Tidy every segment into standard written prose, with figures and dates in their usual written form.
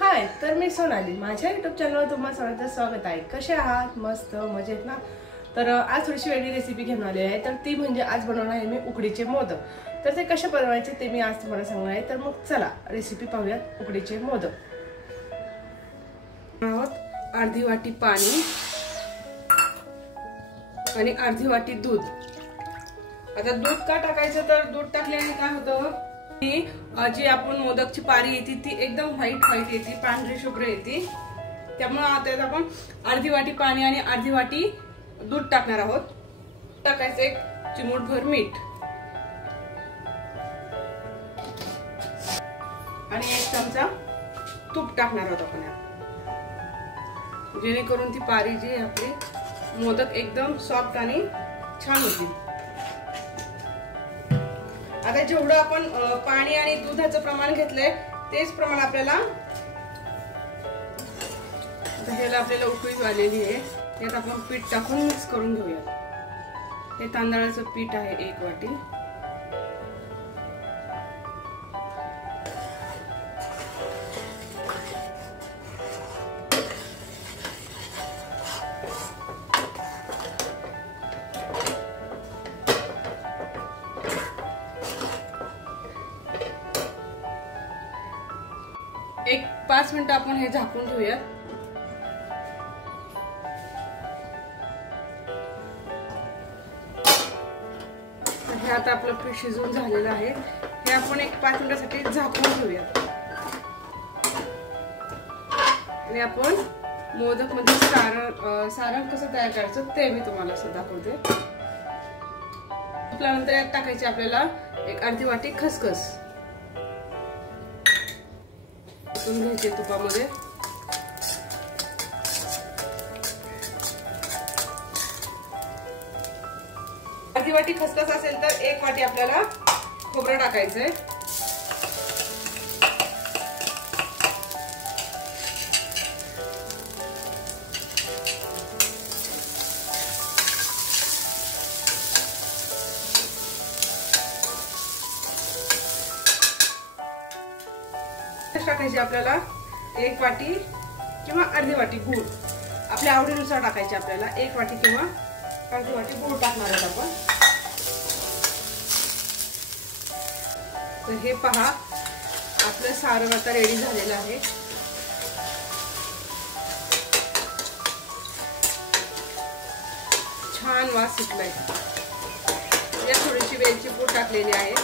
हाय, तर मी सोनाली, माझ्या यूट्यूब चॅनलवर तुम्हा सर्वांचं स्वागत आहे। कसे आहात? मस्त मजेत ना? तर आज थोडीशी वेगळी रेसिपी घेऊन आली आहे। तर ती म्हणजे आज बनवणार आहे मी उकडीचे मोदक। तर ते कसे बनवायचे ते मी आज तुम्हाला सांगणार आहे। तर मग चला रेसिपी पाहूयात। उकडीचे मोदक, अर्धी वाटी पाणी आणि अर्धी वाटी दूध। आता दूध का टाकायचं, तर दूध टाकल्याने काय होतं की जी आपण मोदकची पारी येते ती एकदम व्हाईट येते, पांढरी शुभ्र येते। त्यामुळे आता आपण अर्धी वाटी पाणी आणि अर्धी वाटी दूध टाकणार आहोत। टाकायचं एक चिमूटभर मीठ आणि एक चमचा तूप टाकणार आहोत आपण, जेणेकरून ती पारी जी आपली मोदक एकदम सॉफ्ट आणि छान होतील। आता जेवढं आपण पाणी आणि दुधाचं प्रमाण घेतलंय तेच प्रमाण आपल्याला आपल्याला उकळी आलेली आहे। यात आपण पीठ टाकून मिक्स करून घेऊया। हे तांदळाचं पीठ आहे 1 वाटी। एक 5 मिनिटं आपण हे झाकून ठेवूया। हे आता आपलं पीठ शिजून झालेलं आहे। हे आपण एक 5 मिनिटांसाठी झाकून ठेवूया आणि आपण मोदक मध्ये सारण कसं तयार करायचं ते मी तुम्हाला दाखवते। त्यानंतर यात टाकायची आपल्याला एक अर्धी वाटी खसखस घ्यायचे तुपामध्ये। अर्धी वाटी खसखस असेल तर 1 वाटी आपल्याला खोबरं टाकायचंय। टाकायची आपल्याला 1 वाटी किंवा अर्धी वाटी गूळ, आपल्या आवडीनुसार टाकायचे। आपल्याला 1 वाटी किंवा अर्धी वाटी गूळ टाकणार आहोत आपण। तर हे पहा, आपलं सारण आता रेडी झालेलं आहे। छान वास सुटलाय। यात थोडीशी वेलची पूड टाकलेली आहे।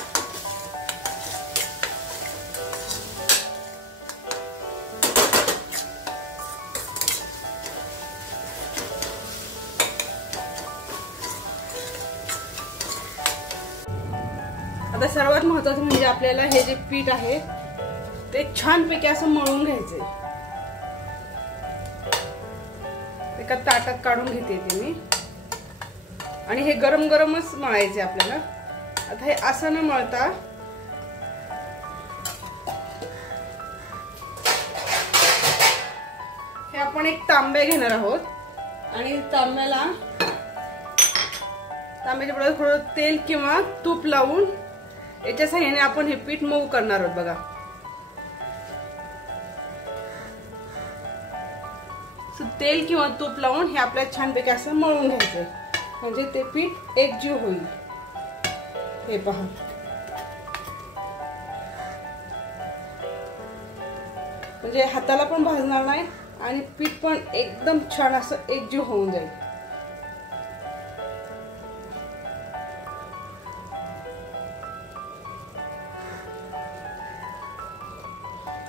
आता सर्वात महत्त्वाचं म्हणजे आपल्याला हे जे पीठ आहे ते छानपैकी असं मळून घ्यायचंय। एका ताटात काढून घेते ते मी आणि हे गरम गरमच मळायचे आपल्याला। आता हे असं न मळता हे आपण एक तांबे घेणार आहोत आणि तांब्याच्या पुढे थोडं तेल किंवा तूप लावून याच्या साहाय्याने आपण हे पीठ मऊ करणार आहोत। बघा, तेल किंवा तूप लावून हे आपल्याला छानपैकी असं मळून घ्यायचंय, म्हणजे ते पीठ एकजीव होईल। हे पहा, म्हणजे हाताला पण भाजणार नाही आणि पीठ पण एकदम छान असं एकजीव होऊन जाईल।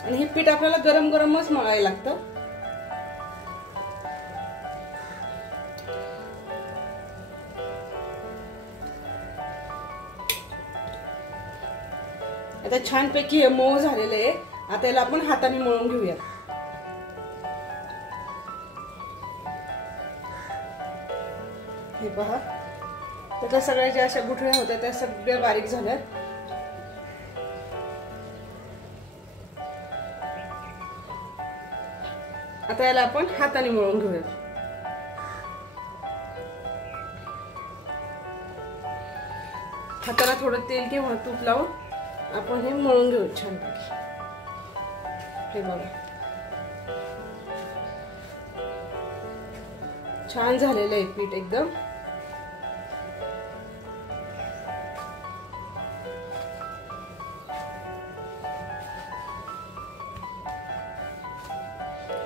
आणि हे पीठ आपल्याला गरम गरमच मळायला लागतं। आता छानपैकी हे मऊ झालेलं आहे। आता याला आपण हाताने मळून घेऊया। हे पहा, त्याच्या सगळ्या ज्या अशा गुठळ्या होत्या त्या सगळ्या बारीक झाल्या। आता याला आपण हाताने मळून घेऊया। हाताला थोडं तेल किंवा तूप लावून आपण हे मळून घेऊ छानपैकी। हे बघा, छान झालेलं आहे पीठ एकदम.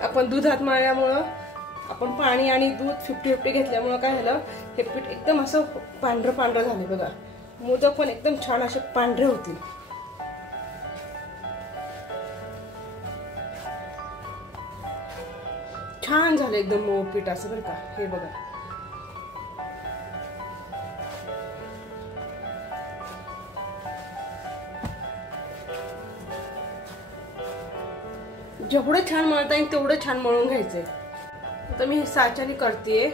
आपण दुधात मळल्यामुळं आपण पाणी आणि दूध 50-50 घेतल्यामुळं काय झालं, हे पीठ एकदम असं पांढरं पांढरं झाले बघा. मोदक पण एकदम छान असे पांढरे होतील. छान झालं एकदम मऊ पीठ असं बरं का. हे बघा जेवढं छान मळता येईल तेवढं छान मळून घ्यायचंय. आता मी साच्याने करतेय.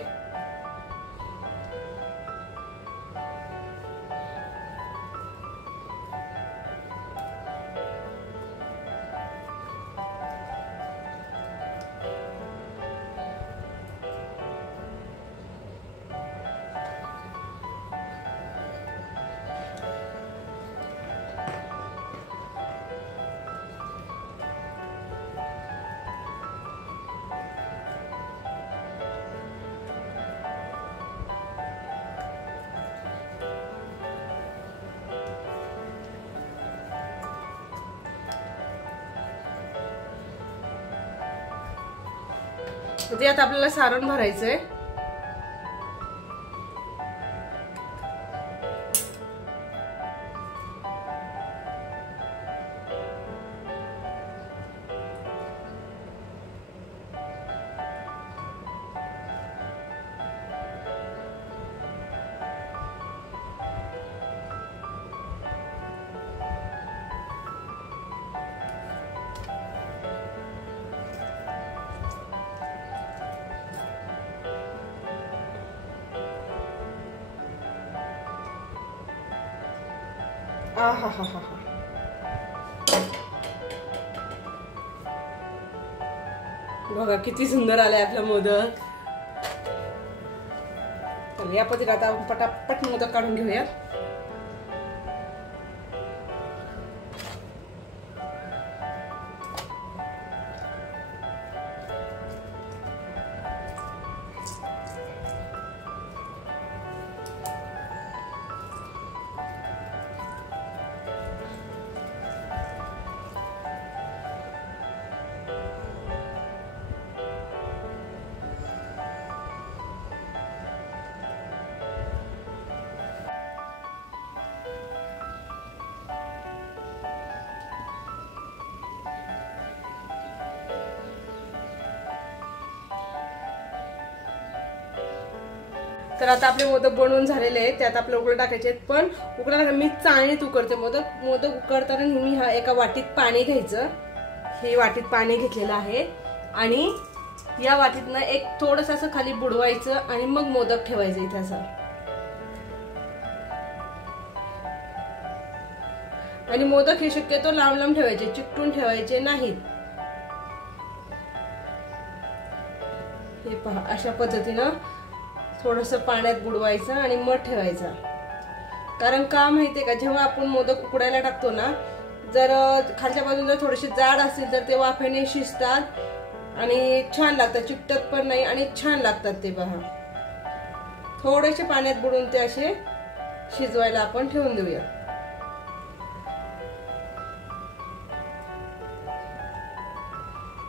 म्हणजे आता आपल्याला सारण भरायचंय. आहा हा हा हा. बघा किती सुंदर आलाय आपला मोदक. या पद्धतीने आता आपण पटापट मोदक काढून घेऊया. तर आता आपले मोदक बनवून झालेले आहेत. त्यात आपले उकळे टाकायचे आहेत. पण उकळताना मी चाळणीत उकडते मोदक. मोदक उकडताना नेहमी हा एका वाटीत पाणी घ्यायचं. ही वाटीत पाणी घेतलेलं आहे आणि या वाटीतनं एक थोडंसं असं खाली बुडवायचं आणि मग मोदक ठेवायचं इथे असं. आणि मोदक हे शक्यतो लांब लांब ठेवायचे, चिकटून ठेवायचे नाहीत. हे पहा अशा पद्धतीनं थोडंसं पाण्यात बुडवायचं आणि मग ठेवायचं. कारण का माहितीये का, जेव्हा आपण मोदक उकडायला टाकतो ना, जर खालच्या बाजूला जर थोडेसे जाड असतील तर ते वाफेने शिजतात आणि छान लागतात, चिकटत पण नाही आणि छान लागतात ते. पहा थोडेसे पाण्यात बुडून ते असे शिजवायला आपण ठेवून देऊया.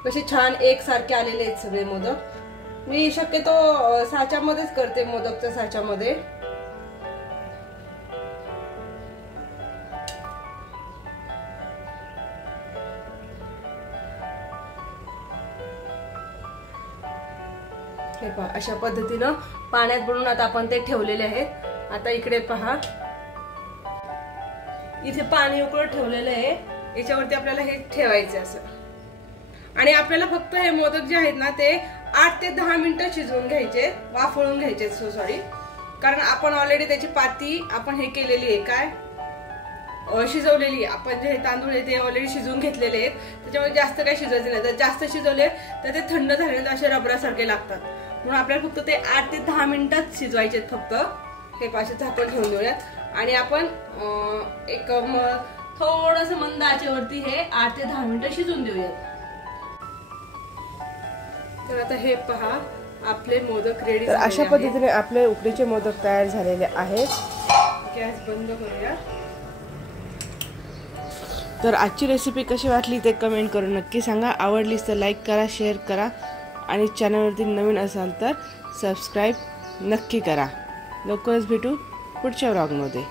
कसे छान एकसारखे आलेले आहेत सगळे मोदक. मी शक्यतो साच्यामध्येच करते, मोदकच्या साच्यामध्ये. हे पहा अशा पद्धतीनं पाण्यात बुडवून आता आपण ते ठेवलेले आहेत. आता इकडे पहा, इथे पाणी उकळत ठेवलेलं आहे. याच्यावरती आपल्याला हे ठेवायचं असं. आणि आपल्याला फक्त हे मोदक जे आहेत ना ते 8 ते 10 मिनिटं शिजवून घ्यायचे, वाफळून घ्यायचे. सॉरी, कारण आपण ऑलरेडी त्याची पाती आपण हे केलेली आहे, काय शिजवलेली. आपण जे तांदूळ आहे ते ऑलरेडी शिजवून घेतलेले आहेत, त्याच्यामुळे जास्त काही शिजवायचं नाही. जर जास्त शिजवले तर ते थंड झाल्यानंतर असे रबरासारखे लागतात. म्हणून आपल्याला फक्त ते 8 ते 10 मिनिटात शिजवायचे फक्त. हे पाशी झाकण ठेवून देऊयात आणि आपण एक थोडस मंद आचेवरती हे 8 ते 10 मिनिटं शिजवून देऊयात. तर आता हे पहा आपले मोदक रेडी तर अशा पद्धतीने आपले उकडीचे मोदक तयार झालेले आहेत. गॅस बंद करूया. तर आजची रेसिपी कशी वाटली ते कमेंट करून नक्की सांगा. आवडलीस तर लाईक करा, शेअर करा आणि चॅनलवरती नवीन असाल तर सबस्क्राईब नक्की करा. लवकरच भेटू पुढच्या व्लॉगमध्ये.